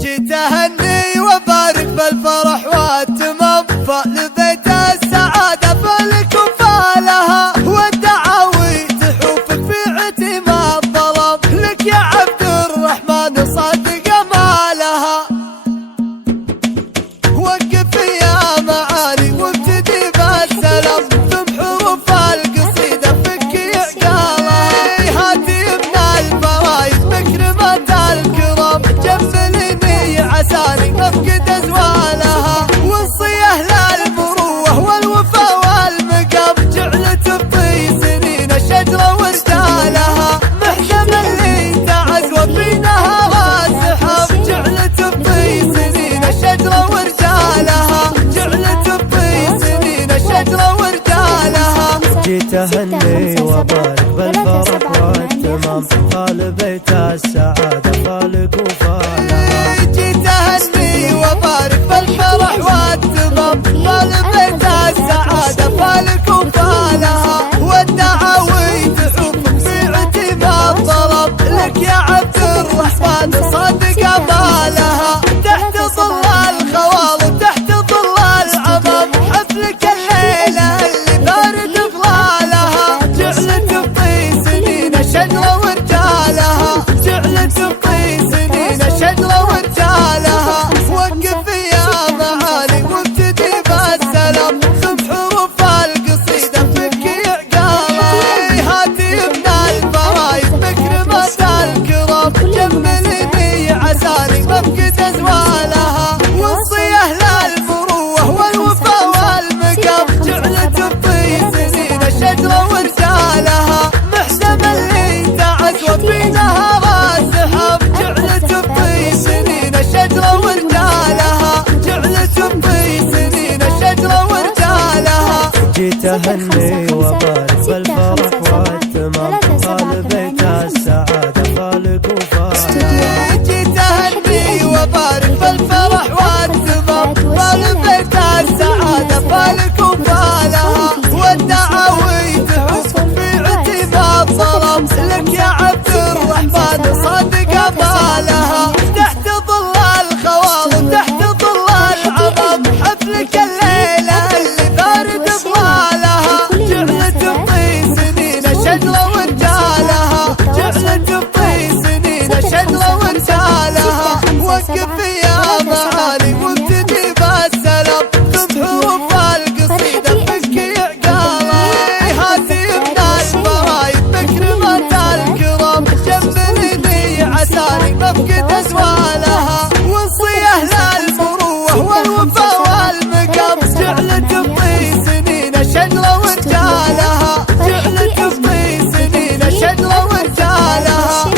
جيت اهني وبارك بالفرح والتمام، فلبيت السعادة فلك وفالها، والدعاوي تحوفك في عتم الظلام، لك يا عبد الرحمن صدق مالها. وقف يا معالي وابتدي بالسلام، ثم حروف القصيدة فك عقالها، هاتي من الفرايد مكرمة الكرام، جملني عساني مفقد ازوالها، وصيه للمروة والوفا والمقام، جعلت بطي سنين الشجرة ورجالها، محكم اللي تعز وفي نهار السحاب، جعلت بطي سنين الشجرة ورجالها، جعلت بطي سنين الشجرة ورجالها. جيت اهني وبارك بالفرح والتمام، خال بيت السعادة خالق وفالها. جيت اهني وبارك بالفرح والتمام، خال بيت السعادة خالق وفالها، والدعاوي تحوفك في عتم الظلام، لك يا عبد الرحمن صدق مالها، تحت ظل الخوال وتحت ظل العمام، حفلك الليلة اللي بارد ظلالها، جعلت بطي سنين الشجرة ورجالها، جعلت بطي سنين الشجرة ورجالها. وقف يا معالي وابتدي بالسلام، ثم حروف القصيدة فك عقالها، هاتي من الفرايد مكرمة الكرام، جملني عساني مفقد ازوالها، وصيه للمروة والوفا والمقام، جعلت بطي سنين الشجرة ورجالها، محسم اللي تعز وفي نهار السحاب، جعلت بطي سنين الشجرة ورجالها، جعلت بطي سنين الشجرة ورجالها. جيت اهني وبارك بالفرح والتمام، خال بيت السعادة خالق وفالها. جيت اهني وبارك بالفرح والتمام، خال بيت السعادة خالق وفالها، والدعاوي تحوفك في عتم الظلام، لك يا عبد الرحمن صدق مالها، تحت ظل الخوال وتحت ظل العمام، حفلك الليلة اللي بارد ظلالها، جعلت بطي سنين الشجرة ورجالها، جعلت بطي سنين الشجرة ورجالها. وقف يا معالي وابتدي بالسلام، ثم حروف القصيدة فك عقالها، هاتي من الفرايد مكرمة الكرام، جملني عساني مفقد ازوالها، وصيه للمروة والوفا والمقام، جعلت بطي سنين الشجرة ورجالها، جعلت بطي سنين الشجرة ورجالها.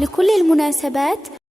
لكل المناسبات